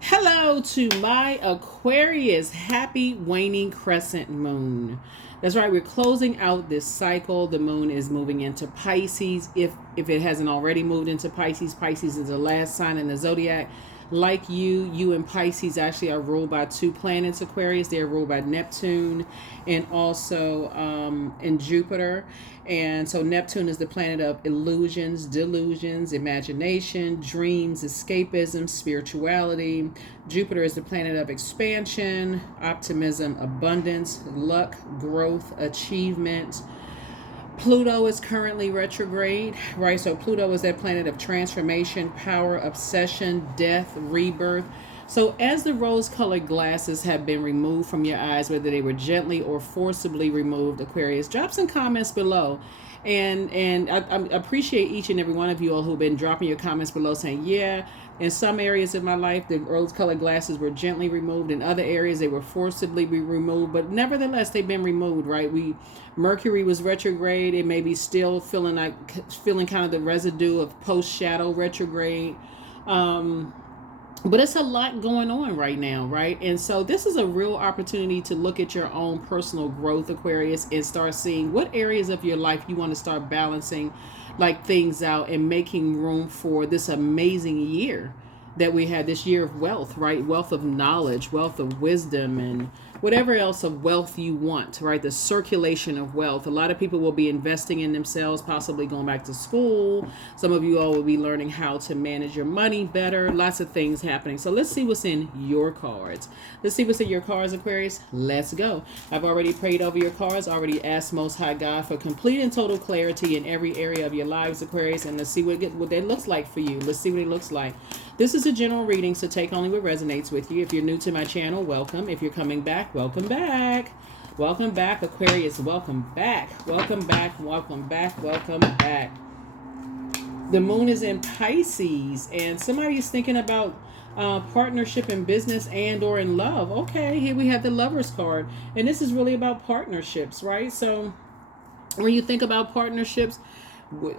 Hello to my Aquarius. Happy waning crescent moon. That's right, we're closing out this cycle. The moon is moving into Pisces. If it hasn't already moved into Pisces, Pisces is the last sign in the zodiac. Like you and Pisces actually are ruled by two planets, Aquarius. They're ruled by Neptune and also in Jupiter. And so Neptune is the planet of illusions, delusions, imagination, dreams, escapism, spirituality. Jupiter is the planet of expansion, optimism, abundance, luck, growth, achievement. Pluto is currently retrograde, right? So Pluto is that planet of transformation, power, obsession, death, rebirth. So as the rose-colored glasses have been removed from your eyes, whether they were gently or forcibly removed, Aquarius, drop some comments below. And I appreciate each and every one of you all who've been dropping your comments below saying, yeah, in some areas of my life, the rose-colored glasses were gently removed. In other areas, they were forcibly removed. But nevertheless, they've been removed, right? Mercury was retrograde. It may be still feeling kind of the residue of post-shadow retrograde. But it's a lot going on right now, right? And so this is a real opportunity to look at your own personal growth, Aquarius, and start seeing what areas of your life you want to start balancing like things out and making room for this amazing year that we had, this year of wealth, right? Wealth of knowledge, wealth of wisdom, and whatever else of wealth you want, right? The circulation of wealth. A lot of people will be investing in themselves, possibly going back to school. Some of you all will be learning how to manage your money better. Lots of things happening. So let's see what's in your cards. Let's see what's in your cards, Aquarius. Let's go. I've already prayed over your cards, already asked Most High God for complete and total clarity in every area of your lives, Aquarius. And let's see what that looks like for you. Let's see what it looks like. This is a general reading, so take only what resonates with you. If you're new to my channel, welcome. If you're coming back, welcome back. Welcome back, Aquarius. Welcome back. Welcome back. Welcome back. Welcome back. The moon is in Pisces, and somebody's thinking about partnership in business and or in love. Okay, here we have the Lovers card, and this is really about partnerships, right? So when you think about partnerships,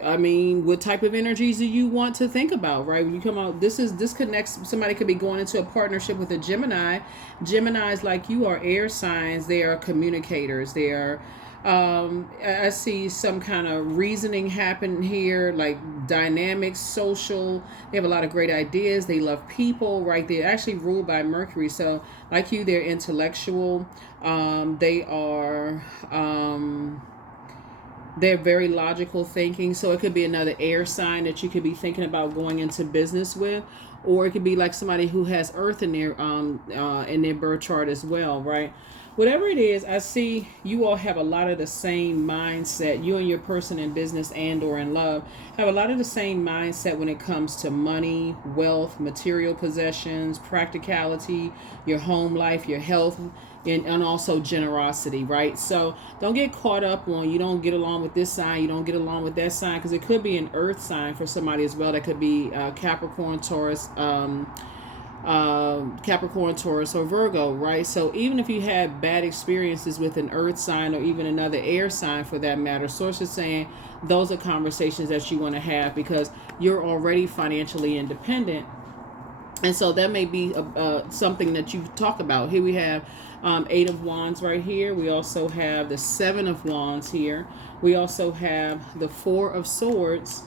I mean, what type of energies do you want to think about, right? When you come out, this connects. Somebody could be going into a partnership with a Gemini. Geminis, like you, are air signs. They are communicators. They are. I see some kind of reasoning happen here, like dynamics, social. They have a lot of great ideas. They love people, right? They're actually ruled by Mercury. So, like you, they're intellectual. They are. They're very logical thinking. So it could be another air sign that you could be thinking about going into business with, or it could be like somebody who has earth in their birth chart as well, right? Whatever it is, I see you all have a lot of the same mindset. You and your person in business and or in love have a lot of the same mindset when it comes to money, wealth, material possessions, practicality, your home life, your health, and also generosity, right? So don't get caught up on you don't get along with this sign, you don't get along with that sign, because it could be an earth sign for somebody as well. That could be Capricorn, Taurus, or Virgo, right? So even if you had bad experiences with an earth sign or even another air sign for that matter, source is saying those are conversations that you want to have because you're already financially independent. And so that may be something that you talk about. Here we have Eight of Wands right here. We also have the Seven of Wands here. We also have the Four of Swords,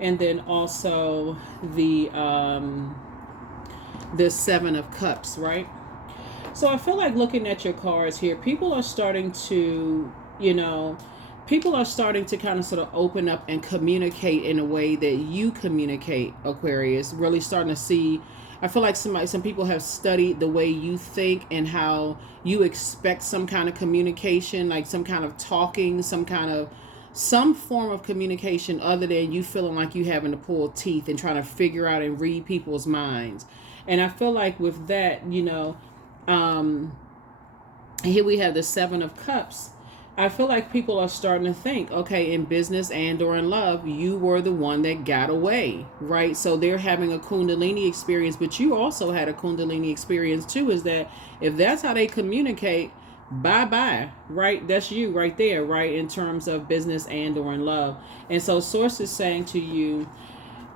and then also the Seven of Cups, right? So I feel like looking at your cards here, people are starting to kind of sort of open up and communicate in a way that you communicate, Aquarius. Really starting to see, I feel like some people have studied the way you think and how you expect some kind of communication, like some kind of talking, some form of communication other than you feeling like you having to pull teeth and trying to figure out and read people's minds. And I feel like with that, here we have the Seven of Cups. I feel like people are starting to think, okay, in business and or in love, you were the one that got away, right? So they're having a Kundalini experience, but you also had a Kundalini experience too, is that if that's how they communicate, bye-bye, right? That's you right there, right? In terms of business and or in love. And so source is saying to you,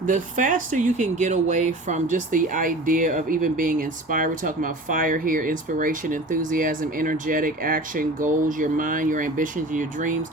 the faster you can get away from just the idea of even being inspired. We're talking about fire here, inspiration, enthusiasm, energetic action, goals, your mind, your ambitions, and your dreams.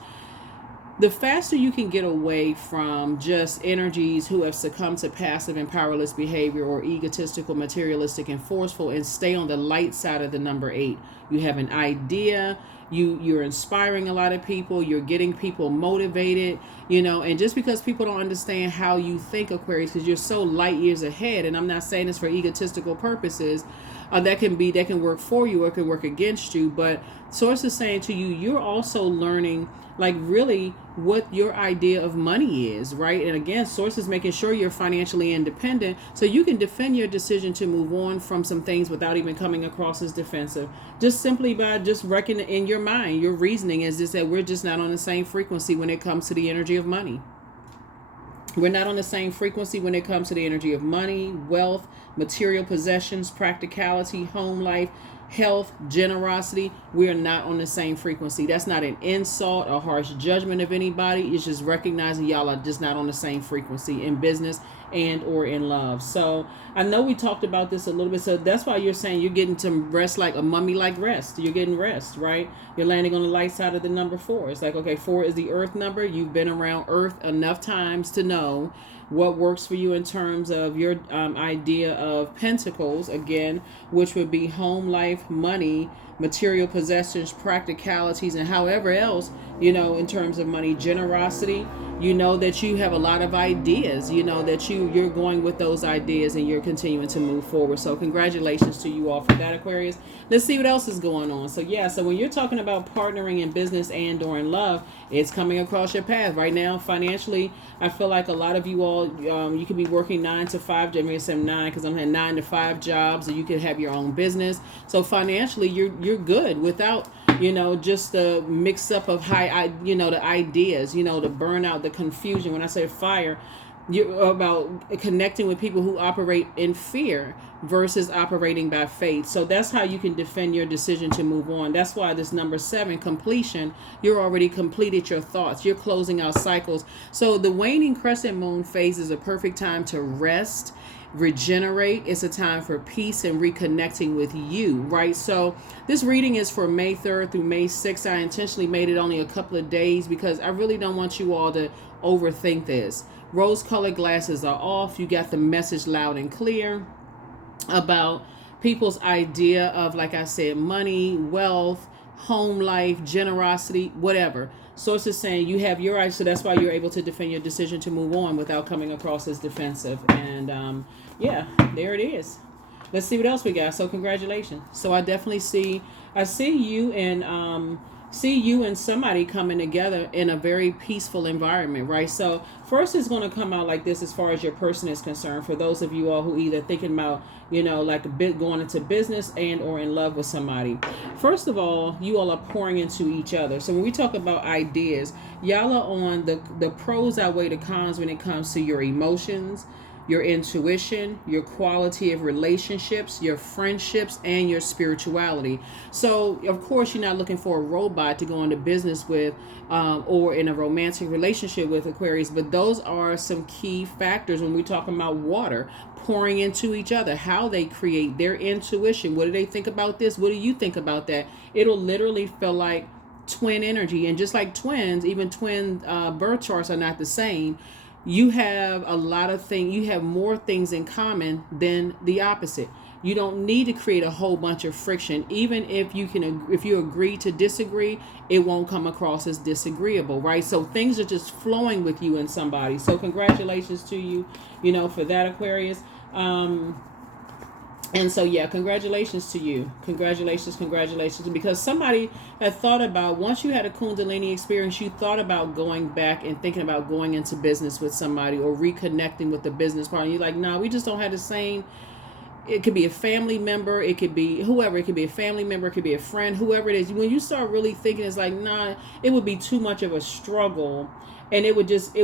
The faster you can get away from just energies who have succumbed to passive and powerless behavior or egotistical, materialistic, and forceful, and stay on the light side of the number 8. You have an idea, you're inspiring a lot of people, you're getting people motivated, and just because people don't understand how you think, Aquarius, because you're so light years ahead, and I'm not saying this for egotistical purposes, that can work for you or it can work against you, but source is saying to you, you're also learning like really what your idea of money is, right? And again, source is making sure you're financially independent so you can defend your decision to move on from some things without even coming across as defensive. Just simply by just reckoning in your mind, your reasoning is just that we're just not on the same frequency when it comes to the energy of money. We're not on the same frequency when it comes to the energy of money, wealth, material possessions, practicality, home life, health, generosity. We are not on the same frequency. That's not an insult or harsh judgment of anybody. It's just recognizing y'all are just not on the same frequency in business and or in love. So I know we talked about this a little bit. So that's why you're saying you're getting to rest like a mummy, like rest. You're getting rest, right? You're landing on the light side of the number 4. It's like, okay, 4 is the earth number. You've been around earth enough times to know what works for you in terms of your idea of pentacles, again, which would be home life, money, material possessions, practicalities, and however else, in terms of money, generosity. That you have a lot of ideas, that you're going with those ideas and you're continuing to move forward. So congratulations to you all for that, Aquarius. Let's see what else is going on. So so when you're talking about partnering in business and or in love, it's coming across your path right now. Financially, I feel like a lot of you all, you could be working 9 to 5. I mean, 9 because I'm having 9 to 5 jobs, or you could have your own business. So financially, you're good without just the mix up of the ideas, the burnout, the confusion. When I say fire, you're about connecting with people who operate in fear versus operating by faith. So that's how you can defend your decision to move on. That's why this number 7, completion, you're already completed your thoughts. You're closing out cycles. So the waning crescent moon phase is a perfect time to rest, regenerate. It's a time for peace and reconnecting with you, right? So this reading is for May 3rd through May 6th. I intentionally made it only a couple of days because I really don't want you all to overthink this. Rose-colored glasses are off. You got the message loud and clear about people's idea of, like I said, money, wealth, home life, generosity, whatever. Source is saying you have your eyes, so that's why you're able to defend your decision to move on without coming across as defensive. And there it is. Let's see what else we got. So congratulations. So I definitely see you and somebody coming together in a very peaceful environment, right? So first it's going to come out like this as far as your person is concerned. For those of you all who either thinking about, like a bit going into business and or in love with somebody. First of all, you all are pouring into each other. So when we talk about ideas, y'all are on the pros outweigh the cons when it comes to your emotions, your intuition, your quality of relationships, your friendships, and your spirituality. So, of course, you're not looking for a robot to go into business with or in a romantic relationship with, Aquarius, but those are some key factors when we're talking about water, pouring into each other, how they create their intuition. What do they think about this? What do you think about that? It'll literally feel like twin energy. And just like twins, even twin birth charts are not the same. You have a lot of things, you have more things in common than the opposite. You don't need to create a whole bunch of friction. Even if you agree to disagree, it won't come across as disagreeable, right? So things are just flowing with you and somebody. So congratulations to you, for that, Aquarius. And so, congratulations to you. Congratulations. Because somebody had thought about, once you had a Kundalini experience, you thought about going back and thinking about going into business with somebody or reconnecting with the business partner. You're like, nah, we just don't have the same. It could be a family member. It could be whoever. It could be a family member. It could be a friend, whoever it is. When you start really thinking, it's like, nah, it would be too much of a struggle. And it would just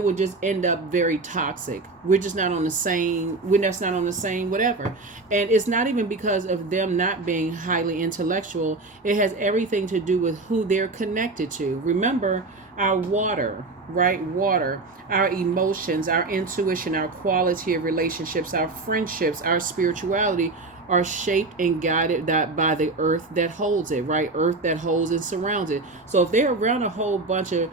end up very toxic. We're just not on the same, whatever. And it's not even because of them not being highly intellectual. It has everything to do with who they're connected to. Remember, Our water, right? Water, our emotions, our intuition, our quality of relationships, our friendships, our spirituality are shaped and guided by the earth that holds it, right? Earth that holds and surrounds it. So if they're around a whole bunch of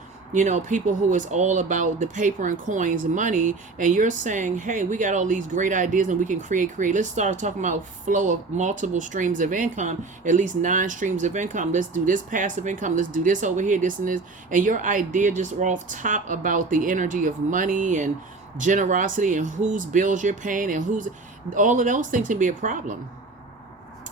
people who is all about the paper and coins and money, and you're saying, hey, we got all these great ideas and we can create. Let's start talking about flow of multiple streams of income, at least 9 streams of income. Let's do this passive income. Let's do this over here, this and this. And your idea just off top about the energy of money and generosity and whose bills you're paying and who's, all of those things can be a problem.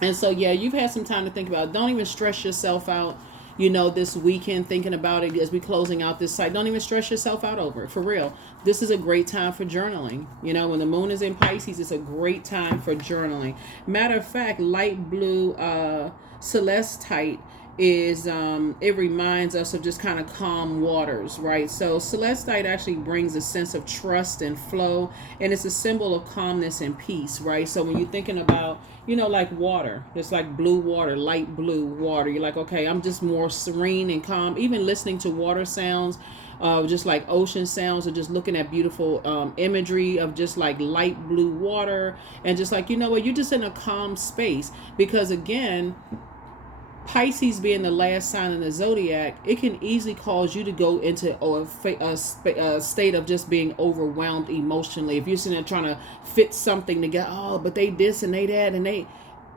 And so, yeah, you've had some time to think about it. Don't even stress yourself out, this weekend thinking about it as we closing out this site. Don't even stress yourself out over it. For real. This is a great time for journaling. When the moon is in Pisces, it's a great time for journaling. Matter of fact, light blue celestite is it reminds us of just kind of calm waters, right? So celestite actually brings a sense of trust and flow, and it's a symbol of calmness and peace, right? So when you're thinking about like water, it's like blue water, light blue water, you're like, okay, I'm just more serene and calm. Even listening to water sounds, just like ocean sounds, or just looking at beautiful imagery of just like light blue water, and just like, you're just in a calm space. Because again, Pisces being the last sign in the zodiac, it can easily cause you to go into a state of just being overwhelmed emotionally. If you're sitting there trying to fit something together, oh, but they this and they that, and they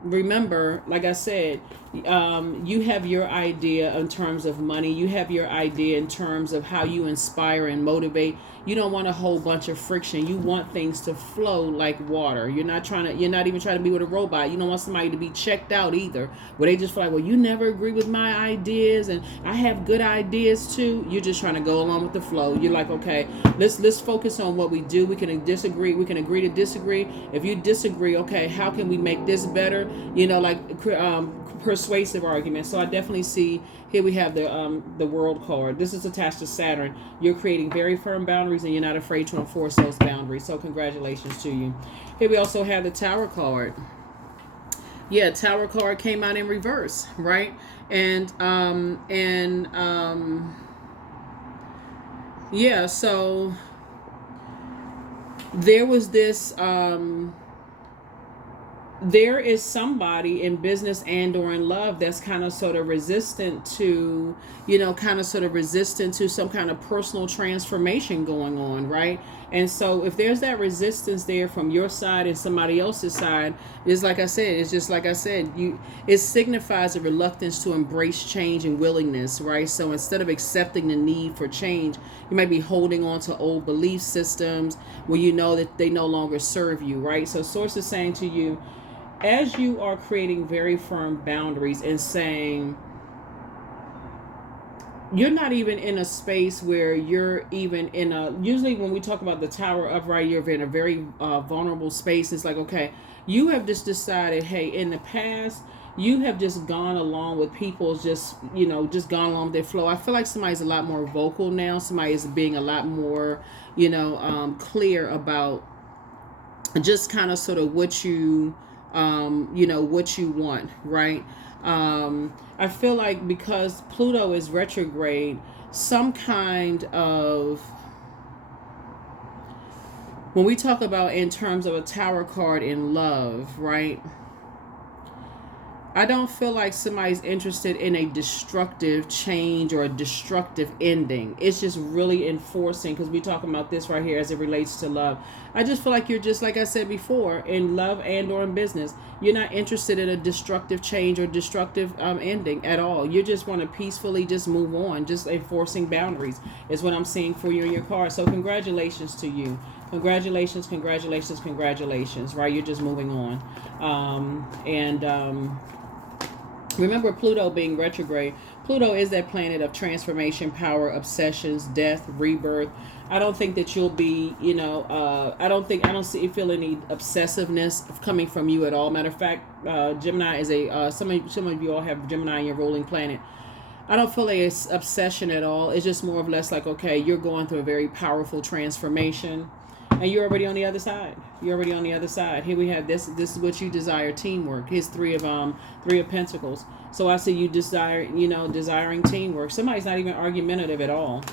remember, like I said, you have your idea in terms of money. You have your idea in terms of how you inspire and motivate. You don't want a whole bunch of friction. You want things to flow like water. You're not even trying to be with a robot. You don't want somebody to be checked out either, where they just feel like, well, you never agree with my ideas and I have good ideas too. You're just trying to go along with the flow. You're like, okay, let's focus on what we do. We can disagree. We can agree to disagree. If you disagree, okay, how can we make this better? Persuasive arguments. So I definitely see here we have the World card. This is attached to Saturn. You're creating very firm boundaries and you're not afraid to enforce those boundaries. So congratulations to you. Here we also have the Tower card. Yeah, Tower card came out in reverse, right? And yeah, so there was this there is somebody in business and or in love that's kind of sort of resistant to, some kind of personal transformation going on, right? And so if there's that resistance there from your side and somebody else's side, it signifies a reluctance to embrace change and willingness, right? So instead of accepting the need for change, you might be holding on to old belief systems where you know that they no longer serve you, right? So Source is saying to you, as you are creating very firm boundaries and saying, you're not even in a space where you're even in usually when we talk about the Tower upright, you're in a very vulnerable space. It's like, okay, you have just decided, hey, in the past, you have just gone along with people's just gone along with their flow. I feel like somebody's a lot more vocal now. Somebody is being a lot more, clear about just kind of sort of what you want, right? I feel like because Pluto is retrograde, some kind of, when we talk about in terms of a Tower card in love, right? I don't feel like somebody's interested in a destructive change or a destructive ending. It's just really enforcing, because we're talking about this right here as it relates to love. I just feel like you're just, like I said before, in love and or in business, you're not interested in a destructive change or destructive ending at all. You just want to peacefully just move on, just enforcing boundaries is what I'm seeing for you in your card. So congratulations to you. Congratulations, congratulations, congratulations, right? You're just moving on. Remember, Pluto being retrograde. Pluto is that planet of transformation, power, obsessions, death, rebirth. I don't think that you'll be, I don't feel any obsessiveness coming from you at all. Matter of fact, Gemini is some of you all have Gemini in your ruling planet. I don't feel like it's obsession at all. It's just more or less like, okay, you're going through a very powerful transformation. And you're already on the other side. You're already on the other side. Here we have this. This is what you desire: teamwork. Here's three of Pentacles. So I see you desiring teamwork. Somebody's not even argumentative at all.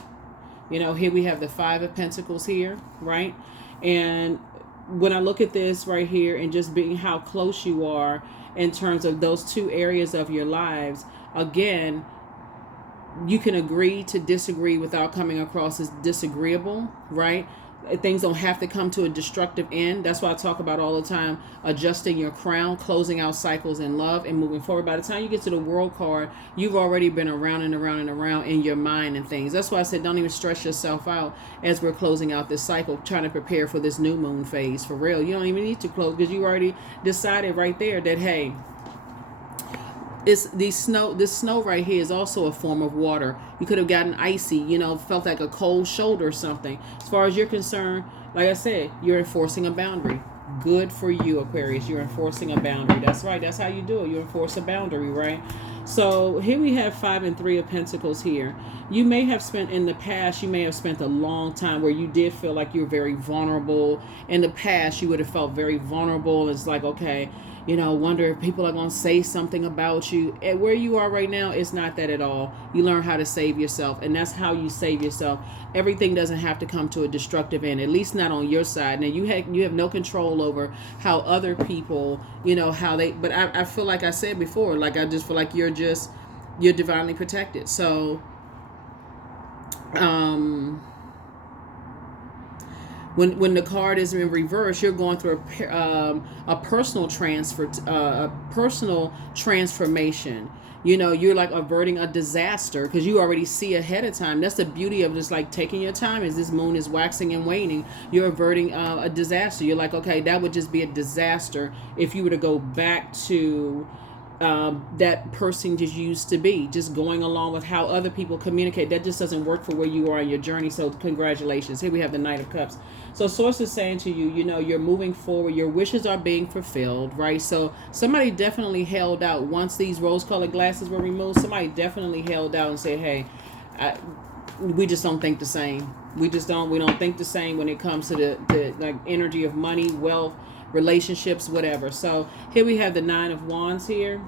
Here we have the Five of Pentacles here, right? And when I look at this right here and just being how close you are in terms of those two areas of your lives, again, you can agree to disagree without coming across as disagreeable, right? Things don't have to come to a destructive end. That's why I talk about all the time, adjusting your crown, closing out cycles in love, and moving forward. By the time you get to the World card, you've already been around and around and around in your mind and things. That's why I said don't even stress yourself out as we're closing out this cycle, trying to prepare for this new moon phase. For real, you don't even need to close, because you already decided right there that, hey, this snow right here is also a form of water. You could have gotten icy, felt like a cold shoulder or something. As far as you're concerned, like I said, you're enforcing a boundary. Good for you, Aquarius. You're enforcing a boundary. That's right. That's how you do it. You enforce a boundary, right? So here we have 5 and 3 of Pentacles here. You may have spent in the past, you may have spent a long time where you did feel like you were very vulnerable. In the past, you would have felt very vulnerable. It's like, okay, wonder if people are going to say something about you. And where you are right now, it's not that at all. You learn how to save yourself, and that's how you save yourself. Everything doesn't have to come to a destructive end, at least not on your side. Now, you have no control over how other people, how they, but I feel like I said before, like I just feel like you're divinely protected. So, when the card is in reverse, you're going through a personal transformation. You're like averting a disaster because you already see ahead of time. That's the beauty of just like taking your time. As this moon is waxing and waning, you're averting a disaster. You're like, okay, that would just be a disaster if you were to go back to that person just used to be, just going along with how other people communicate. That just doesn't work for where you are in your journey. So congratulations. Here we have the Knight of Cups. So Source is saying to you, you're moving forward. Your wishes are being fulfilled, right? So somebody definitely held out. Once these rose-colored glasses were removed, somebody definitely held out and said, hey, we just don't think the same. We don't think the same when it comes to the like energy of money, wealth, relationships, whatever. So here we have the 9 of Wands here.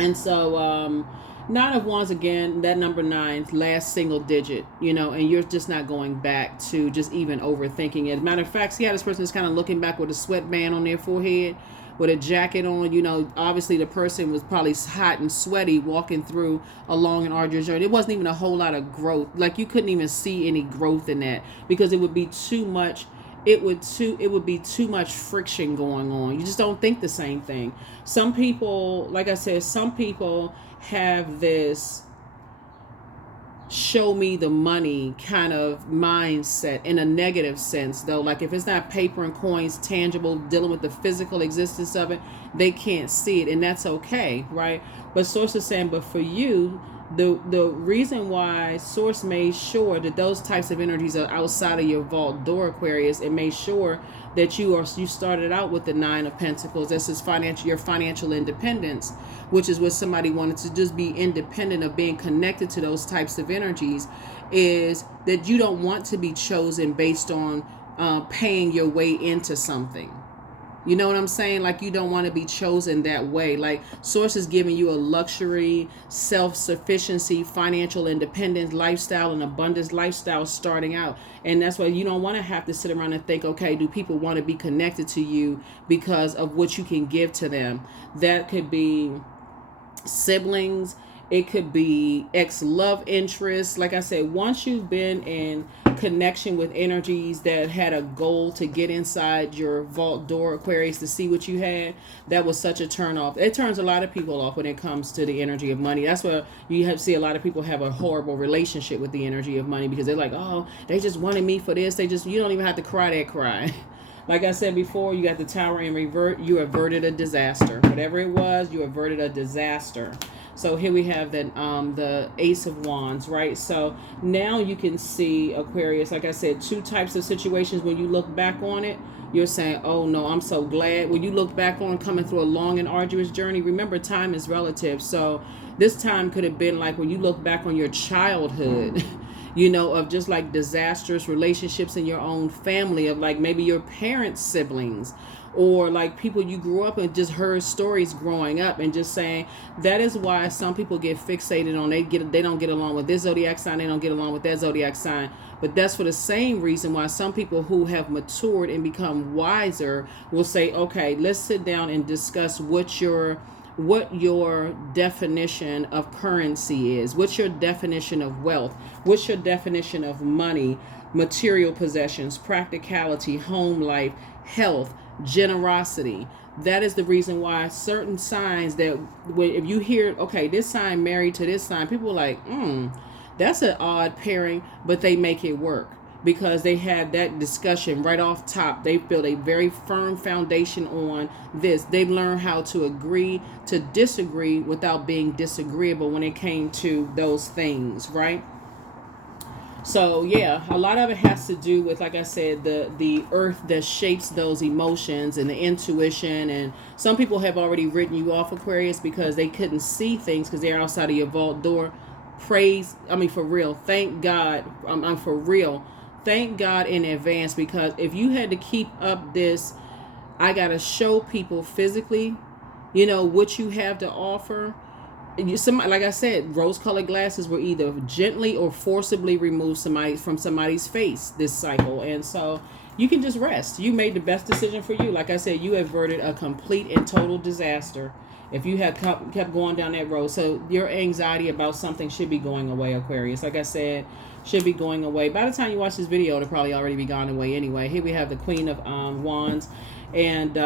And so 9 of Wands, again, that number 9, last single digit, and you're just not going back to just even overthinking it. As a matter of fact, see how this person is kind of looking back with a sweatband on their forehead, with a jacket on. Obviously the person was probably hot and sweaty walking through a long and arduous journey. It wasn't even a whole lot of growth. Like you couldn't even see any growth in that because it would be too much. It would be too much friction going on. You just don't think the same thing. Some people, like I said, some people have this show me the money kind of mindset in a negative sense, though. Like if it's not paper and coins, tangible, dealing with the physical existence of it, they can't see it, and that's okay, right? But Source is saying, but for you, the reason why Source made sure that those types of energies are outside of your vault door, Aquarius, it made sure that you started out with the 9 of Pentacles. This is your financial independence, which is what somebody wanted to just be independent of being connected to those types of energies, is that you don't want to be chosen based on paying your way into something. You know what I'm saying? Like you don't want to be chosen that way. Like Source is giving you a luxury, self-sufficiency, financial independence lifestyle, and abundance lifestyle starting out. And that's why you don't want to have to sit around and think, okay, do people want to be connected to you because of what you can give to them? That could be siblings. It could be ex-love interests. Like I said, once you've been in connection with energies that had a goal to get inside your vault door, Aquarius, to see what you had, that was such a turn off. It turns a lot of people off when it comes to the energy of money. That's where you see a lot of people have a horrible relationship with the energy of money because they're like, oh, they just wanted me for this. You don't even have to cry that cry. Like I said before, you got the Tower in revert. You averted a disaster. Whatever it was, you averted a disaster. So here we have the Ace of Wands, right? So now you can see, Aquarius, like I said, two types of situations. When you look back on it, you're saying, oh no, I'm so glad. When you look back on coming through a long and arduous journey, remember time is relative. So this time could have been like when you look back on your childhood of just like disastrous relationships in your own family, of like maybe your parents' siblings, or like people you grew up and just heard stories growing up, and just saying that is why some people get fixated on they don't get along with this zodiac sign, they don't get along with that zodiac sign. But that's for the same reason why some people who have matured and become wiser will say, okay, let's sit down and discuss what your definition of currency is, what's your definition of wealth, what's your definition of money, material possessions, practicality, home life, health, generosity. That is the reason why certain signs that if you hear, okay, this sign married to this sign, people are like, that's an odd pairing, but they make it work because they had that discussion right off top. They built a very firm foundation on this. They've learned how to agree to disagree without being disagreeable when it came to those things, right? So yeah, a lot of it has to do with, like I said, the earth that shapes those emotions and the intuition. And some people have already written you off, Aquarius, because they couldn't see things because they're outside of your vault door. For real, thank God. I'm for real. Thank God in advance, because if you had to keep up this, I gotta show people physically, what you have to offer. Like I said, rose-colored glasses will either gently or forcibly remove from somebody's face this cycle, and so you can just rest. You made the best decision for you. Like I said, you averted a complete and total disaster if you had kept going down that road. So your anxiety about something should be going away, Aquarius. Like I said, should be going away. By the time you watch this video, it'll probably already be gone away anyway. Here we have the Queen of Wands, and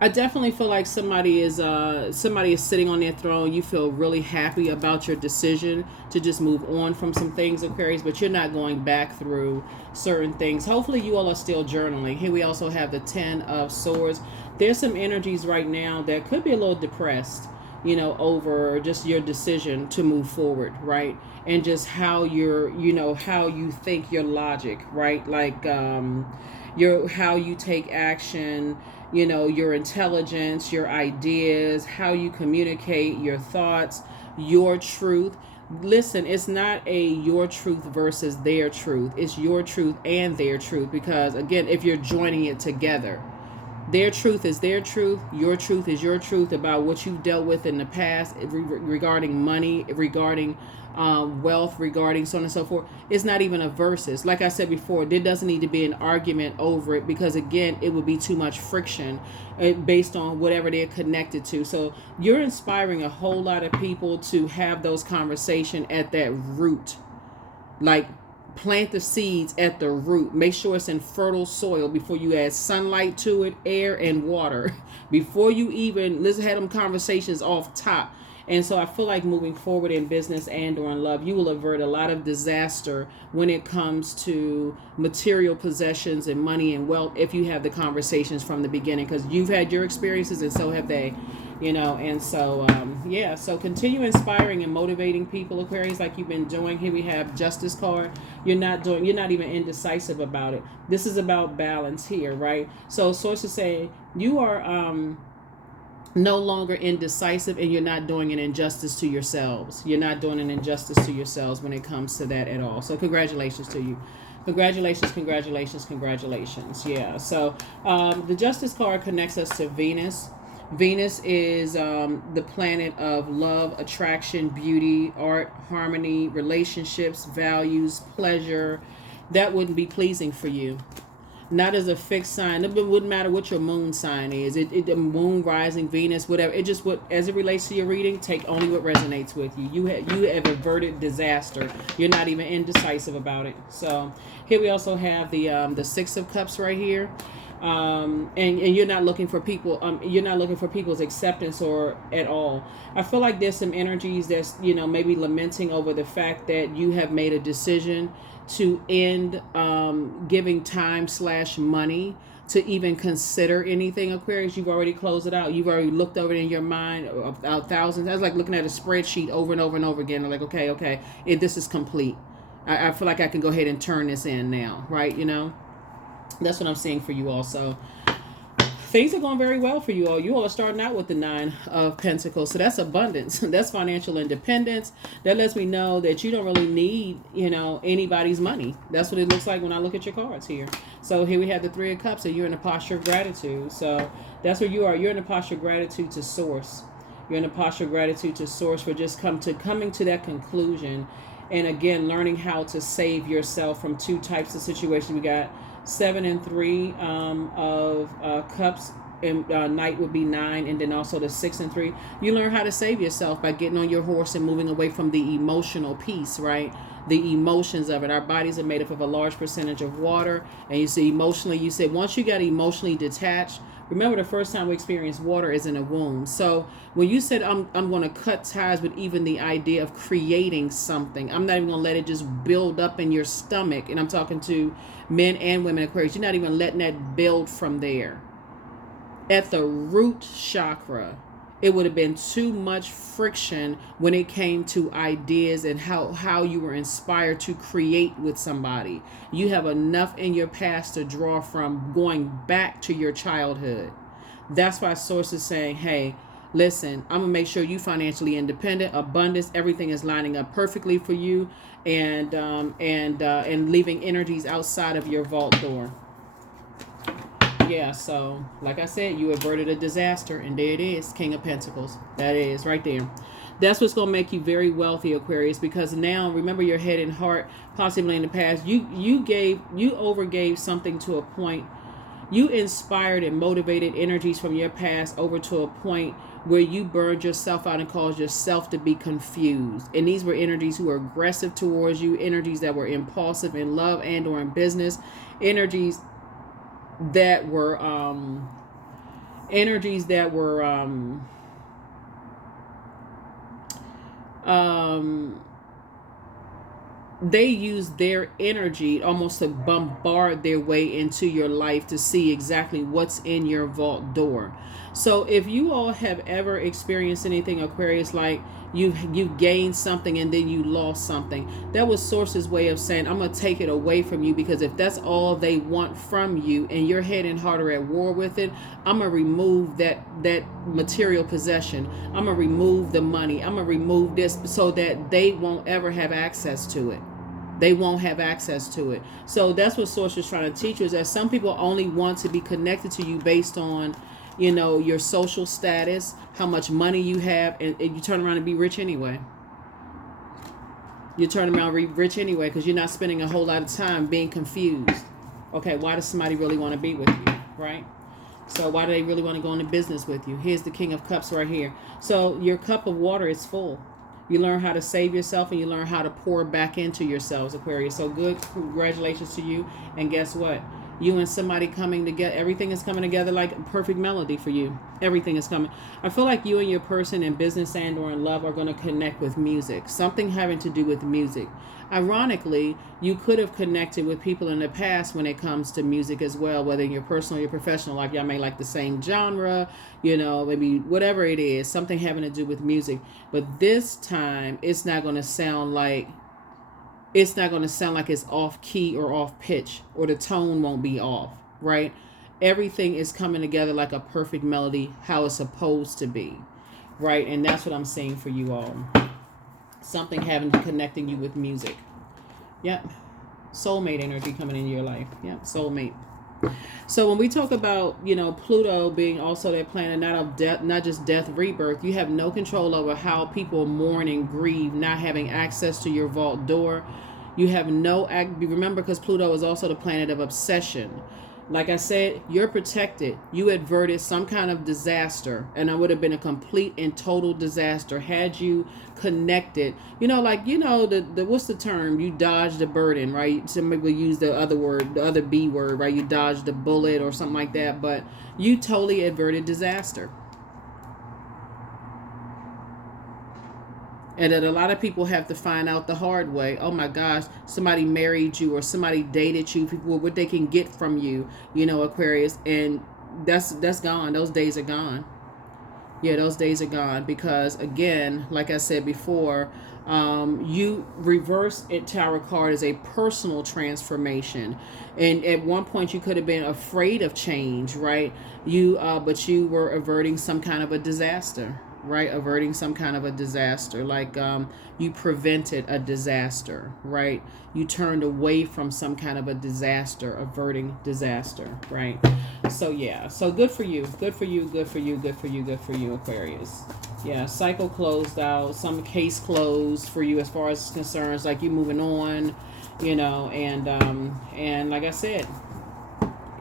I definitely feel like somebody is sitting on their throne. You feel really happy about your decision to just move on from some things, Aquarius, but you're not going back through certain things. Hopefully you all are still journaling. Here we also have the 10 of Swords. There's some energies right now that could be a little depressed, over just your decision to move forward, right? And just how how you think, your logic, right? Like how you take action, your intelligence, your ideas, how you communicate your thoughts, your truth. Listen, it's not a your truth versus their truth. It's your truth and their truth, because again, if you're joining it together, their truth is their truth, your truth is your truth about what you've dealt with in the past regarding money, regarding wealth, regarding so on and so forth. It's not even a versus. Like I said before, there doesn't need to be an argument over it, because again, it would be too much friction based on whatever they're connected to. So you're inspiring a whole lot of people to have those conversations at that root. Like, plant the seeds at the root. Make sure it's in fertile soil before you add sunlight to it, air, and water. Before you even, let's have them conversations off top. And so I feel like moving forward in business and or in love, you will avert a lot of disaster when it comes to material possessions and money and wealth if you have the conversations from the beginning, because you've had your experiences and so have they. And so, so continue inspiring and motivating people, Aquarius, like you've been doing. Here we have Justice card. You're not even indecisive about it. This is about balance here, right? So sources say you are no longer indecisive, and you're not doing an injustice to yourselves. You're not doing an injustice to yourselves when it comes to that at all. So congratulations to you. Congratulations, congratulations, congratulations. Yeah, so the Justice card connects us to Venus. Venus is the planet of love, attraction, beauty, art, harmony, relationships, values, pleasure. That wouldn't be pleasing for you. Not as a fixed sign. It wouldn't matter what your moon sign is. The moon, rising, Venus, whatever. It just would, as it relates to your reading, take only what resonates with you. You have averted disaster. You're not even indecisive about it. So here we also have the Six of Cups right here. And you're not looking for people. You're not looking for people's acceptance or at all. I feel like there's some energies that's maybe lamenting over the fact that you have made a decision to end giving time/money to even consider anything, Aquarius. You've already closed it out. You've already looked over it in your mind thousands. That's like looking at a spreadsheet over and over and over again. Like, okay, this is complete. I feel like I can go ahead and turn this in now, right? That's what I'm seeing for you also. things are going very well for you all. You all are starting out with the Nine of Pentacles. So that's abundance. That's financial independence. That lets me know that you don't really need, anybody's money. That's what it looks like when I look at your cards here. So here we have the Three of Cups, and you're in a posture of gratitude. So that's where you are. You're in a posture of gratitude to source. You're in a posture of gratitude to source for just coming to that conclusion. And again, learning how to save yourself from two types of situations. We got 7 and 3 of cups, and knight would be 9, and then also the 6 and 3. You learn how to save yourself by getting on your horse and moving away from the emotional piece, right? The emotions of it. Our bodies are made up of a large percentage of water, and you see emotionally, you said once you got emotionally detached, remember the first time we experienced water is in a womb. So when you said I'm going to cut ties with even the idea of creating something, I'm not even going to let it just build up in your stomach. And I'm talking to men and women Aquarius. You're not even letting that build from there. At the root chakra, it would have been too much friction when it came to ideas and how you were inspired to create with somebody. You have enough in your past to draw from, going back to your childhood. That's why Source is saying, hey, listen, I'm going to make sure you financially independent, abundance, everything is lining up perfectly for you, and leaving energies outside of your vault door. Yeah, so like I said, you averted a disaster, and there it is, King of Pentacles. That is right there. That's what's going to make you very wealthy, Aquarius, because now remember your head and heart, possibly in the past, you overgave something to a point. You inspired and motivated energies from your past over to a point where you burned yourself out and caused yourself to be confused. And these were energies who were aggressive towards you, energies that were impulsive in love and or in business, energies that were they use their energy almost to bombard their way into your life to see exactly what's in your vault door. So if you all have ever experienced anything, Aquarius, like you've gained something and then you lost something, that was Source's way of saying, I'm going to take it away from you, because if that's all they want from you and your head and heart are at war with it, I'm going to remove that material possession. I'm going to remove the money. I'm going to remove this so that they won't ever have access to it. They won't have access to it. So that's what Source is trying to teach you, is that some people only want to be connected to you based on, your social status, how much money you have, and you turn around and be rich anyway. You turn around and be rich anyway because you're not spending a whole lot of time being confused. Okay, why does somebody really want to be with you, right? So why do they really want to go into business with you? Here's the King of Cups right here. So your cup of water is full. You learn how to save yourself, and you learn how to pour back into yourselves, Aquarius. So good, congratulations to you. And guess what? You and somebody coming together, everything is coming together like a perfect melody for you. Everything is coming. I feel like you and your person in business and or in love are going to connect with music. Something having to do with music. Ironically, you could have connected with people in the past when it comes to music as well, whether in your personal or your professional life. Y'all may like the same genre, maybe whatever it is, something having to do with music. But this time, it's not going to sound like it's off key or off pitch, or the tone won't be off, right? Everything is coming together like a perfect melody, how it's supposed to be, right? And that's what I'm saying for you all. Something connecting you with music. Yep. Soulmate energy coming into your life. Yep. Soulmate. So when we talk about, Pluto being also that planet, not of death, not just death, rebirth, you have no control over how people mourn and grieve, not having access to your vault door. You have remember, because Pluto is also the planet of obsession. Like I said, you're protected. You averted some kind of disaster, and it would have been a complete and total disaster had you connected. What's the term? You dodged the burden, right? Somebody will use the other B word, right? You dodged the bullet or something like that, but you totally averted disaster. And that a lot of people have to find out the hard way. Oh my gosh, somebody married you or somebody dated you. People, what they can get from you, Aquarius. And that's gone. Those days are gone. Yeah, those days are gone because, again, like I said before, you reverse it tarot card as a personal transformation, and at one point you could have been afraid of change, right? But you were averting some kind of a disaster, right? Averting some kind of a disaster, like you prevented a disaster, right? You turned away from some kind of a disaster, averting disaster, right? So yeah, so good for you, good for you, good for you, good for you, good for you, Aquarius. Yeah, cycle closed out, some case closed for you as far as concerns, like you moving on, and like I said,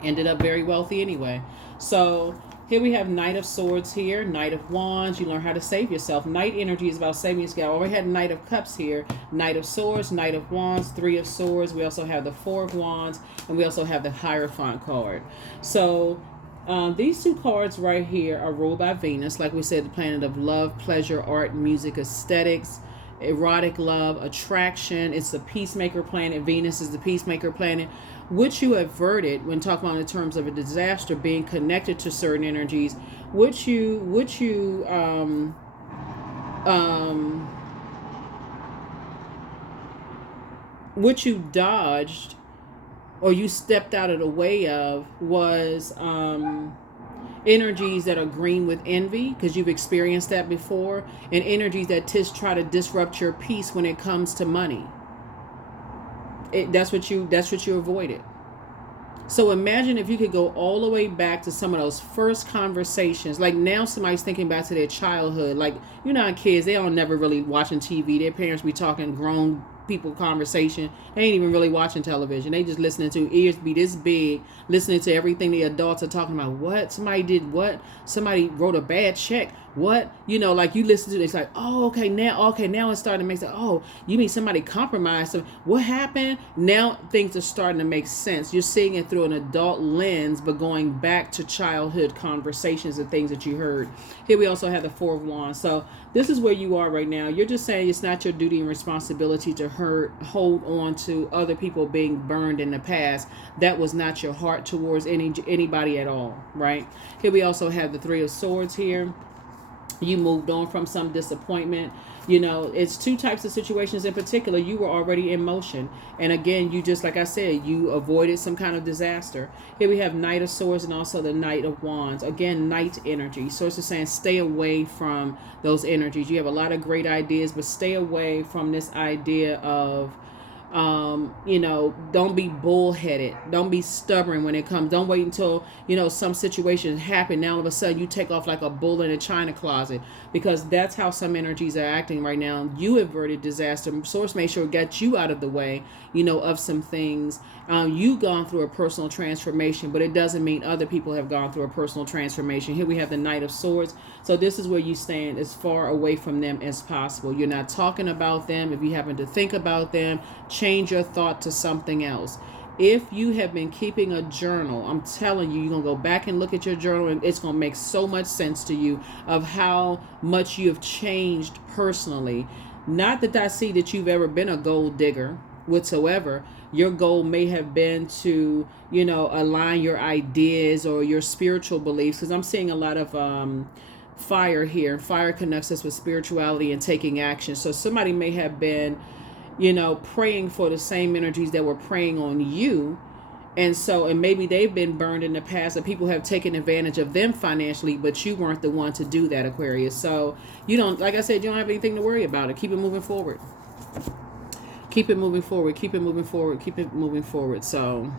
ended up very wealthy anyway. So here we have Knight of Swords here, Knight of Wands. You learn how to save yourself. Knight energy is about saving yourself. I already had Knight of Cups here, Knight of Swords, Knight of Wands, Three of Swords. We also have the Four of Wands, and we also have the Hierophant card. So these two cards right here are ruled by Venus, like we said, the planet of love, pleasure, art, music, aesthetics, erotic love, attraction. It's the peacemaker planet. Venus is the peacemaker planet, which you averted when talking about in terms of a disaster being connected to certain energies, which you dodged, or you stepped out of the way of, was energies that are green with envy, because you've experienced that before, and energies that try to disrupt your peace when it comes to money. That's what you avoided. So imagine if you could go all the way back to some of those first conversations. Like now somebody's thinking back to their childhood. Like, kids, they don't never really watching TV. Their parents be talking grown people conversation. They ain't even really watching television. They just listening to, ears be this big, listening to everything the adults are talking about. What? Somebody did what? Somebody wrote a bad check. What? Like you listen to it, it's like, oh, okay, now it's starting to make sense. Oh, you mean somebody compromised? So what happened? Now things are starting to make sense. You're seeing it through an adult lens, but going back to childhood conversations and things that you heard. Here we also have the Four of Wands. So this is where you are right now. You're just saying it's not your duty and responsibility to hold on to other people being burned in the past. That was not your heart towards anybody at all, right? Here we also have the Three of Swords here. You moved on from some disappointment. It's two types of situations in particular. You were already in motion. And again, you just, like I said, you avoided some kind of disaster. Here we have Knight of Swords and also the Knight of Wands. Again, Knight energy. So it's just saying stay away from those energies. You have a lot of great ideas, but stay away from this idea of don't be bullheaded. Don't be stubborn when it comes. Don't wait until, some situations happen. Now all of a sudden you take off like a bull in a china closet, because that's how some energies are acting right now. You averted disaster. Source made sure it got you out of the way, of some things. You've gone through a personal transformation, but it doesn't mean other people have gone through a personal transformation. Here we have the Knight of Swords. So this is where you stand as far away from them as possible. You're not talking about them. If you happen to think about them, change your thought to something else. If you have been keeping a journal, I'm telling you, you're going to go back and look at your journal, and it's going to make so much sense to you of how much you have changed personally. Not that I see that you've ever been a gold digger whatsoever. Your goal may have been to, align your ideas or your spiritual beliefs, because I'm seeing a lot of fire here. Fire connects us with spirituality and taking action. So somebody may have been, praying for the same energies that were preying on you. And maybe they've been burned in the past, and people have taken advantage of them financially, but you weren't the one to do that, Aquarius. So you don't, like I said, you don't have anything to worry about. Keep it moving forward. Keep it moving forward. Keep it moving forward. Keep it moving forward. So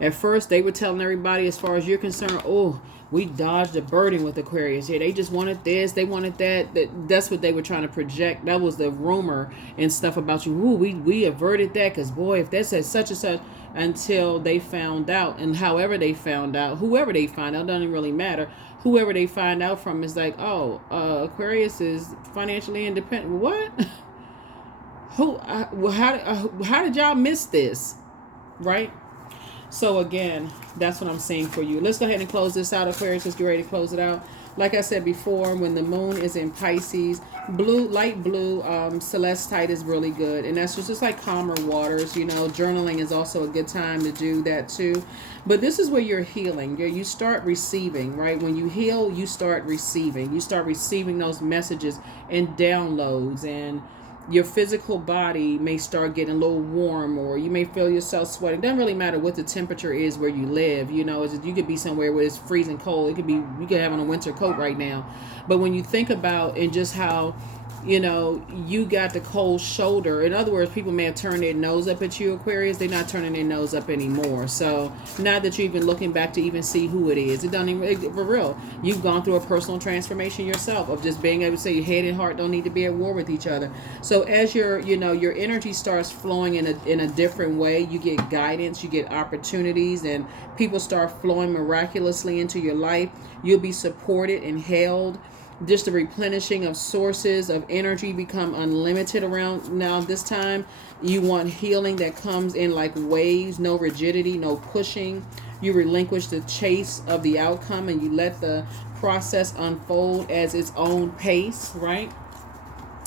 at first they were telling everybody, as far as you're concerned, oh, we dodged a burden with Aquarius. Yeah, they just wanted this, they wanted that. That's what they were trying to project. That was the rumor and stuff about you. Ooh, we averted that, because boy, if that said such and such, until they found out. And however they found out, whoever they find out, doesn't really matter. Whoever they find out from is like, oh, Aquarius is financially independent. What? How did y'all miss this? Right? So again, that's what I'm saying for you. Let's go ahead and close this out, Aquarius. Let's get ready to close it out. Like I said before, when the moon is in Pisces, blue, light blue, celestite is really good. And that's just like calmer waters. Journaling is also a good time to do that too. But this is where you're healing. You start receiving, right? When you heal, you start receiving. You start receiving those messages and downloads, and your physical body may start getting a little warm, or you may feel yourself sweating. It doesn't really matter what the temperature is where you live. You could be somewhere where it's freezing cold. It could be, you could have on a winter coat right now. But when you think about and just how you got the cold shoulder. In other words, people may have turned their nose up at you, Aquarius. They're not turning their nose up anymore. So now that you're even looking back to even see who it is, it doesn't even, for real, you've gone through a personal transformation yourself of just being able to say your head and heart don't need to be at war with each other. So as your energy starts flowing in a different way, you get guidance, you get opportunities, and people start flowing miraculously into your life. You'll be supported and held. Just the replenishing of sources of energy become unlimited around now. This time you want healing that comes in like waves, no rigidity, no pushing. You relinquish the chase of the outcome, and you let the process unfold as its own pace, right?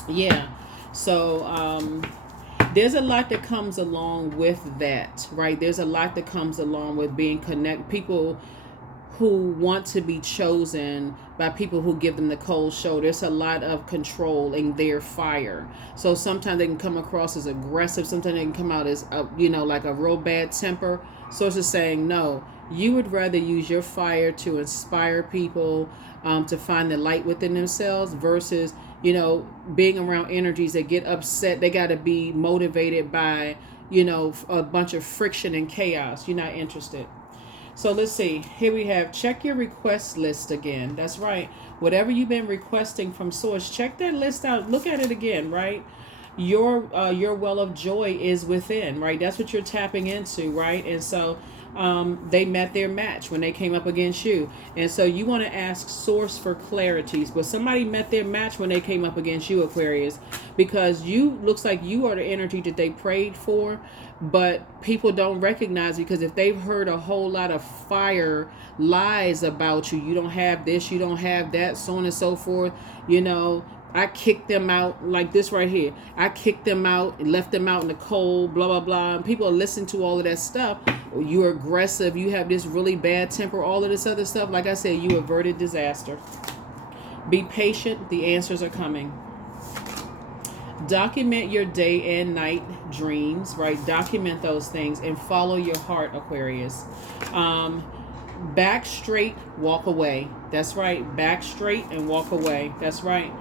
Yeah. So there's a lot that comes along with that, right? There's a lot that comes along with being people who want to be chosen by people who give them the cold shoulder. There's a lot of control in their fire. So sometimes they can come across as aggressive. Sometimes they can come out as, like a real bad temper. So it's just saying, no, you would rather use your fire to inspire people to find the light within themselves versus, being around energies that get upset. They got to be motivated by, a bunch of friction and chaos. You're not interested. So let's see. Here we have check your request list again. That's right. Whatever you've been requesting from Source, check that list out. Look at it again, right? Your well of joy is within, right? That's what you're tapping into, right? And so they met their match when they came up against you. And so you want to ask Source for clarities. But somebody met their match when they came up against you, Aquarius, because looks like you are the energy that they prayed for. But people don't recognize you because if they've heard a whole lot of fire lies about you, you don't have this, you don't have that, so on and so forth, I kicked them out like this right here. I kicked them out and left them out in the cold, blah, blah, blah. And people listen to all of that stuff. You're aggressive. You have this really bad temper, all of this other stuff. Like I said, you averted disaster. Be patient. The answers are coming. Document your day and night dreams, right? Document those things and follow your heart, Aquarius. Back straight, walk away. That's right. Back straight and walk away. That's right.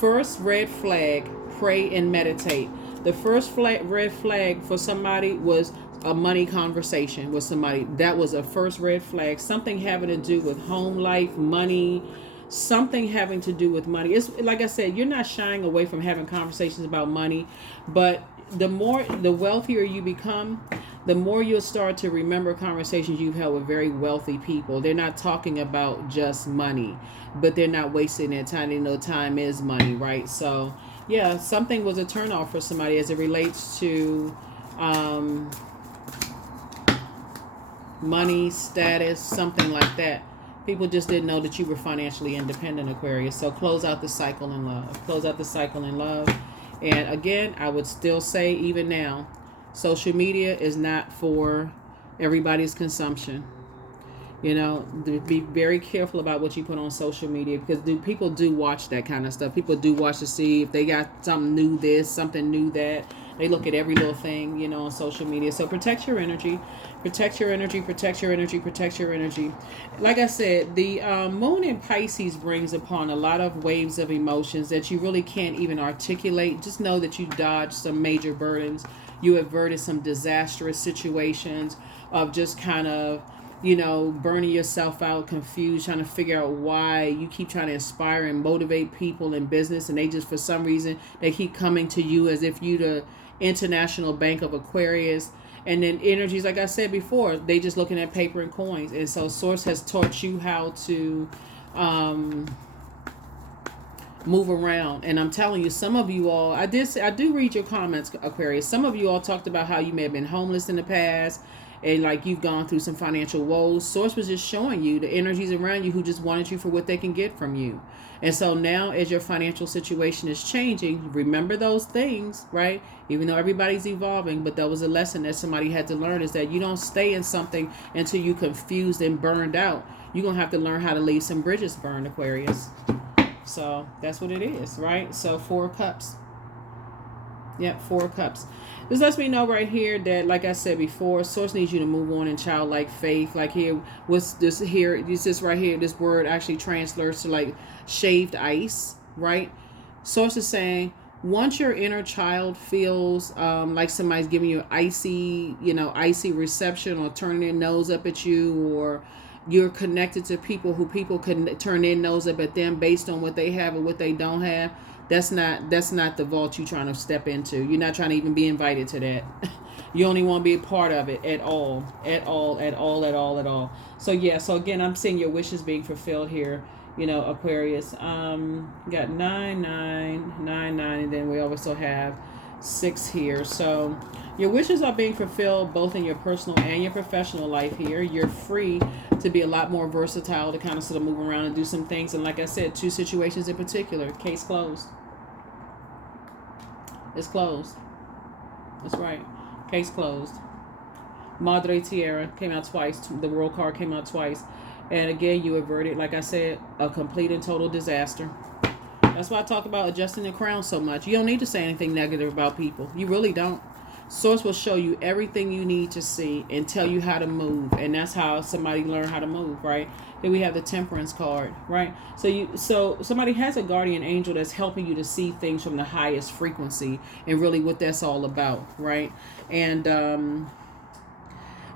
First red flag, pray and meditate. The first red flag for somebody was a money conversation with somebody. That was a first red flag. Something having to do with home life, money, something having to do with money. It's like I said, you're not shying away from having conversations about money, but the wealthier you become, the more you'll start to remember conversations you've held with very wealthy people. They're not talking about just money, but they're not wasting their time. They know time is money, right? So yeah, something was a turnoff for somebody as it relates to money, status, something like that. People just didn't know that you were financially independent, Aquarius. So close out the cycle in love. Close out the cycle in love. And again, I would still say even now, social media is not for everybody's consumption. Be very careful about what you put on social media because people do watch that kind of stuff. People do watch to see if they got something new this, something new that. They look at every little thing, on social media. So protect your energy. Protect your energy, protect your energy, protect your energy. Like I said, the moon in Pisces brings upon a lot of waves of emotions that you really can't even articulate. Just know that you dodged some major burdens. You averted some disastrous situations of just kind of, burning yourself out, confused, trying to figure out why you keep trying to inspire and motivate people in business. And they just, for some reason, they keep coming to you as if you the International Bank of Aquarius. And then energies, like I said before, they just looking at paper and coins. And so Source has taught you how to move around. And I'm telling you, some of you all, I do read your comments, Aquarius. Some of you all talked about how you may have been homeless in the past and like you've gone through some financial woes. Source was just showing you the energies around you who just wanted you for what they can get from you. And so now as your financial situation is changing, remember those things, right? Even though everybody's evolving, but that was a lesson that somebody had to learn, is that you don't stay in something until you confused and burned out. You're going to have to learn how to leave some bridges burned, Aquarius. So that's what it is, right? So 4 cups. Yep, 4 cups. This lets me know right here that, like I said before, Source needs you to move on in childlike faith. Like here, what's this here? This right here, this word actually translates to like shaved ice, right? Source is saying, once your inner child feels like somebody's giving you icy, icy reception, or turning their nose up at you, or you're connected to people who people can turn their nose up at them based on what they have or what they don't have. That's not the vault you're trying to step into. You're not trying to even be invited to that. You only want to be a part of it at all. So yeah, so again, I'm seeing your wishes being fulfilled here, Aquarius. Got 9, 9, 9, 9, and then we also have 6 here. So your wishes are being fulfilled both in your personal and your professional life here. You're free to be a lot more versatile, to kind of sort of move around and do some things. And like I said, 2 situations in particular. Case closed. It's closed. That's right. Case closed. Madre Tierra came out twice. The World card came out twice. And again, you averted, like I said, a complete and total disaster. That's why I talk about adjusting the crown so much. You don't need to say anything negative about people. You really don't. Source will show you everything you need to see and tell you how to move. And that's how somebody learn how to move, right? Then we have the Temperance card, right? So somebody has a guardian angel that's helping you to see things from the highest frequency and really what that's all about, right? And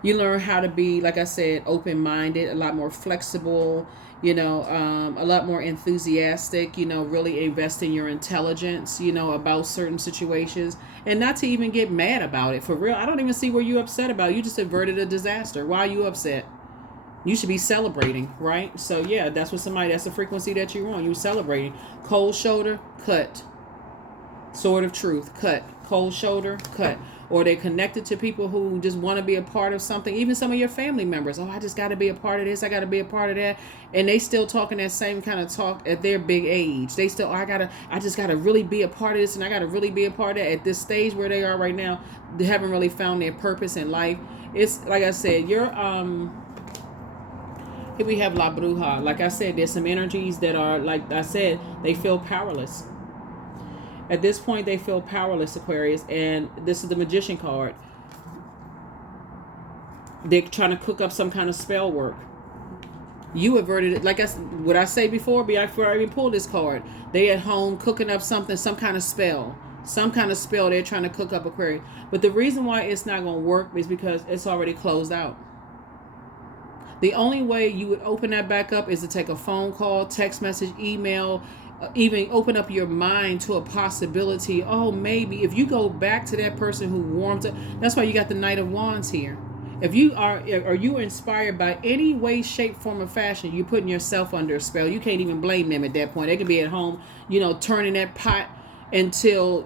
you learn how to be, like I said, open-minded, a lot more flexible, a lot more enthusiastic, really invest in your intelligence, about certain situations, and not to even get mad about it. For real, I don't even see where you're upset about. You just averted a disaster. Why are you upset? You should be celebrating, right? So yeah, that's the frequency that you're on. You're celebrating. Cold shoulder, cut. Sword of truth, cut. Cold shoulder, cut. Or they're connected to people who just want to be a part of something. Even some of your family members. Oh, I just got to be a part of this. I got to be a part of that. And they still talking that same kind of talk at their big age. They still, I just got to really be a part of this. And I got to really be a part of that. At this stage where they are right now, they haven't really found their purpose in life. It's, like I said, you're, here we have La Bruja. Like I said, there's some energies that are, like I said, they feel powerless. At this point, they feel powerless, Aquarius. And this is the Magician card. They're trying to cook up some kind of spell work. You averted it. Like what I say before I even pulled this card. They at home cooking up something, some kind of spell. Some kind of spell they're trying to cook up, Aquarius. But the reason why it's not going to work is because it's already closed out. The only way you would open that back up is to take a phone call, text message, email, even open up your mind to a possibility. Oh, maybe if you go back to that person who warmed up. That's why you got the Knight of Wands here. If you are inspired by any way, shape, form, or fashion, you're putting yourself under a spell. You can't even blame them at that point. They could be at home, turning that pot until,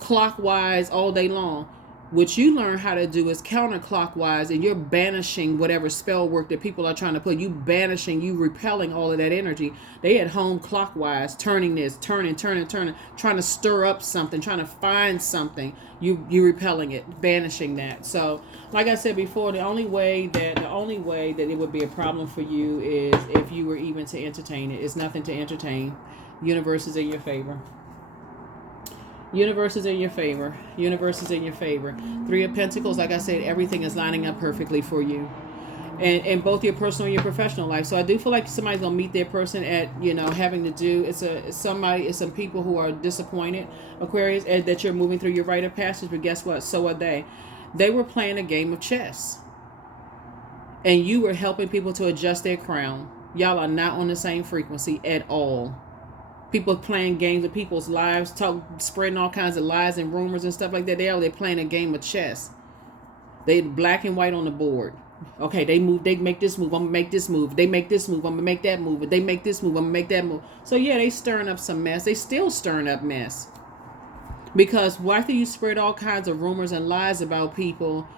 clockwise all day long. What you learn how to do is counterclockwise, and you're banishing whatever spell work that people are trying to put. You banishing, you repelling all of that energy. They at home clockwise, turning this, turning, trying to stir up something, trying to find something. You repelling it, banishing that. So, like I said before, the only way that it would be a problem for you is if you were even to entertain it. It's nothing to entertain. Universe is in your favor. Universe is in your favor. Universe is in your favor. 3 of Pentacles, like I said, everything is lining up perfectly for you. And both your personal and your professional life. So I do feel like somebody's going to meet their person at, having to do, it's some people who are disappointed, Aquarius, that you're moving through your rite of passage, but guess what? So are they. They were playing a game of chess. And you were helping people to adjust their crown. Y'all are not on the same frequency at all. People playing games with people's lives, spreading all kinds of lies and rumors and stuff like that. They're playing a game of chess. They black and white on the board. Okay, they make this move, I'm gonna make this move. They make this move, I'm gonna make that move. But they make this move, I'm gonna make that move. So yeah, they stirring up some mess. They still stirring up mess. Because after you spread all kinds of rumors and lies about people,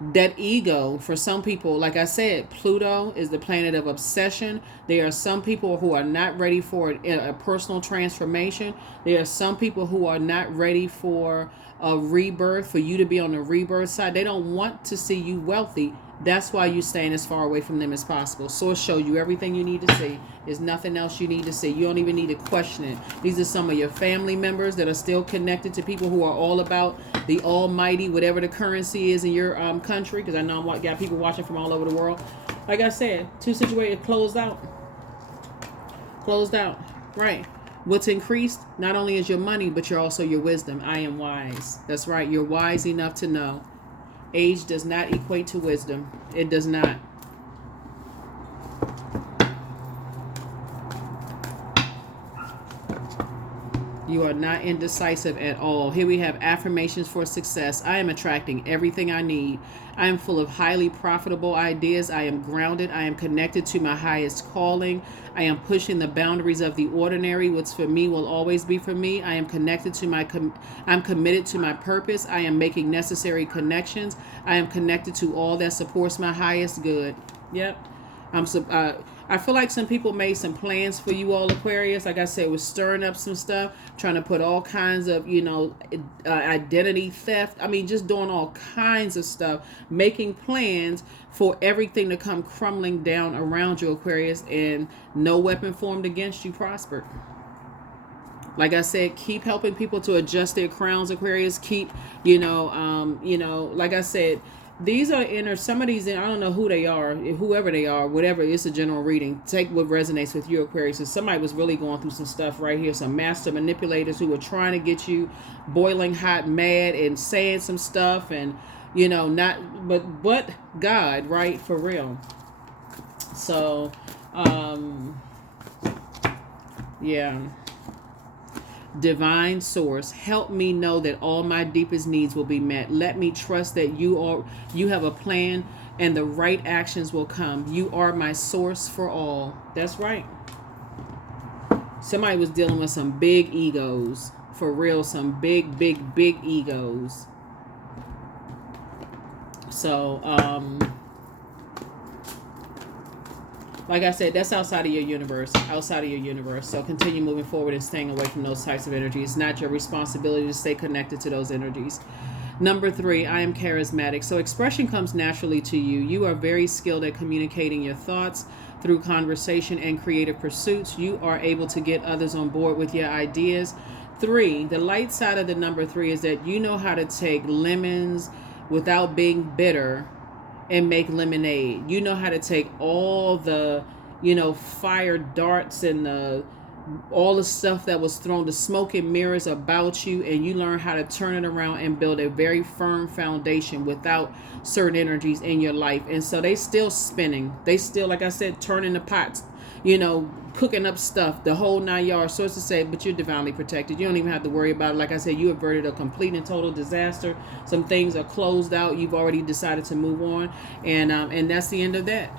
that ego, for some people, like I said, Pluto is the planet of obsession. There are some people who are not ready for a personal transformation. There are some people who are not ready for a rebirth, for you to be on the rebirth side. They don't want to see you wealthy. That's why you're staying as far away from them as possible. Source shows you everything you need to see. There's nothing else you need to see. You don't even need to question it. These are some of your family members that are still connected to people who are all about the almighty, whatever the currency is in your country. Because I know I got people watching from all over the world. Like I said, two situated, closed out. Closed out. Right. What's increased not only is your money, but you're also your wisdom. I am wise. That's right. You're wise enough to know. Age does not equate to wisdom. It does not. You are not indecisive at all. Here we have affirmations for success. I am attracting everything I need. I am full of highly profitable ideas. I am grounded. I am connected to my highest calling. I am pushing the boundaries of the ordinary. What's for me will always be for me. I am connected to I'm committed to my purpose. I am making necessary connections. I am connected to all that supports my highest good. Yep. I feel like some people made some plans for you all, Aquarius. Like I said, was stirring up some stuff, trying to put all kinds of, identity theft. I mean, just doing all kinds of stuff, making plans for everything to come crumbling down around you, Aquarius, and no weapon formed against you prospered. Like I said, keep helping people to adjust their crowns, Aquarius. Keep, like I said, these are some of these, I don't know who they are, whoever they are, whatever, it's a general reading. Take what resonates with you, Aquarius. And somebody was really going through some stuff right here. Some master manipulators who were trying to get you boiling hot, mad, and saying some stuff, and, but God, right? For real. So, yeah. Divine source, help me know that all my deepest needs will be met. Let me trust that you have a plan and the right actions will come. You are my source for all. That's right. Somebody was dealing with some big egos. For real, some big, big, big egos. So, like I said, that's outside of your universe. So continue moving forward and staying away from those types of energies. It's not your responsibility to stay connected to those energies. Number 3, I am charismatic. So expression comes naturally to you. You are very skilled at communicating your thoughts through conversation and creative pursuits. You are able to get others on board with your ideas. 3, the light side of the number 3 is that you know how to take lemons without being bitter and make lemonade. You know how to take all the, fire darts and all the stuff that was thrown, the smoke and mirrors about you, and you learn how to turn it around and build a very firm foundation without certain energies in your life. And so they still spinning. They still, like I said, turning the pots, cooking up stuff, the whole 9 yards. So it's to say, but you're divinely protected. You don't even have to worry about it. Like I said, you averted a complete and total disaster. Some things are closed out. You've already decided to move on, and that's the end of that.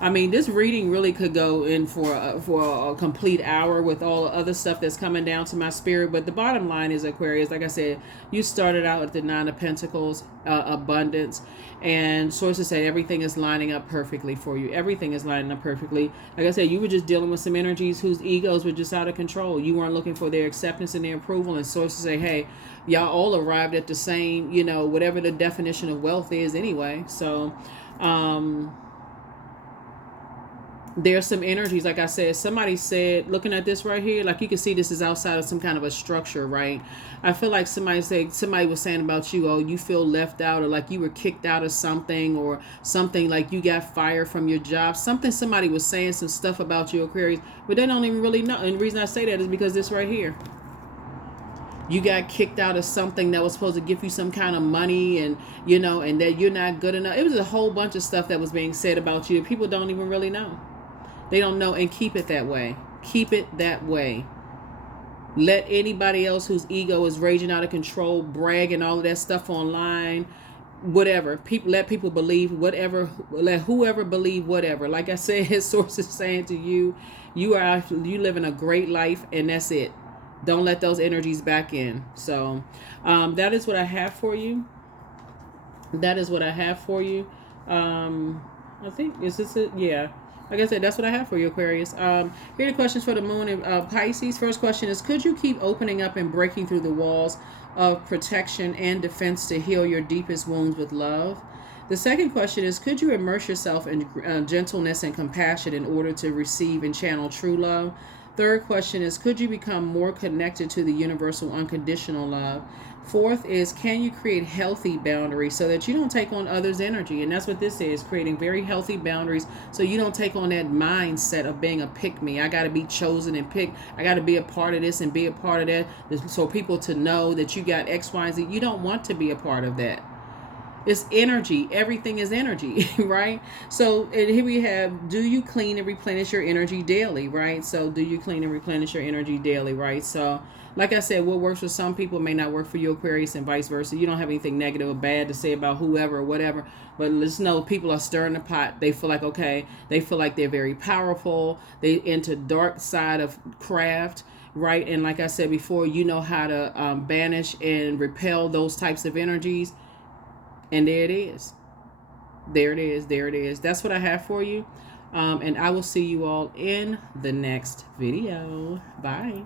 I mean, this reading really could go in for a complete hour with all the other stuff that's coming down to my spirit. But the bottom line is, Aquarius, like I said, you started out at the 9 of Pentacles, abundance. And sources say everything is lining up perfectly for you. Everything is lining up perfectly. Like I said, you were just dealing with some energies whose egos were just out of control. You weren't looking for their acceptance and their approval. And sources say, hey, y'all all arrived at the same, whatever the definition of wealth is anyway. So, there's some energies, like I said, somebody said, looking at this right here, like you can see this is outside of some kind of a structure, right? I feel like somebody was saying about you, oh, you feel left out, or like you were kicked out of something, or something like you got fired from your job. Somebody was saying some stuff about you, Aquarius, but they don't even really know. And the reason I say that is because this right here. You got kicked out of something that was supposed to give you some kind of money, and and that you're not good enough. It was a whole bunch of stuff that was being said about you. People don't even really know. They don't know, and keep it that way. Keep it that way. Let anybody else whose ego is raging out of control, brag and all of that stuff online, whatever. Let people believe whatever. Let whoever believe whatever. Like I said, his source is saying to you, you living a great life, and that's it. Don't let those energies back in. So that is what I have for you. That is what I have for you. I think, is this it? Yeah. Like I said, that's what I have for you, Aquarius. Here are the questions for the moon and Pisces. First question is, could you keep opening up and breaking through the walls of protection and defense to heal your deepest wounds with love? The second question is, could you immerse yourself in gentleness and compassion in order to receive and channel true love? Third question is, could you become more connected to the universal unconditional love? Fourth is, can you create healthy boundaries so that you don't take on others' energy? And that's what this is, creating very healthy boundaries so you don't take on that mindset of being a pick me. I got to be chosen and picked. I got to be a part of this and be a part of that. So people to know that you got X, Y, and Z. You don't want to be a part of that. It's energy. Everything is energy, right? So, and here we have, do you clean and replenish your energy daily, right? So, do you clean and replenish your energy daily, right? So, like I said, what works for some people may not work for you, Aquarius, and vice versa. You don't have anything negative or bad to say about whoever or whatever, but let's know people are stirring the pot. They feel like, okay, they feel like they're very powerful. They into dark side of craft, right? And like I said before, you know how to banish and repel those types of energies. And there it is. There it is. There it is. That's what I have for you. And I will see you all in the next video. Bye.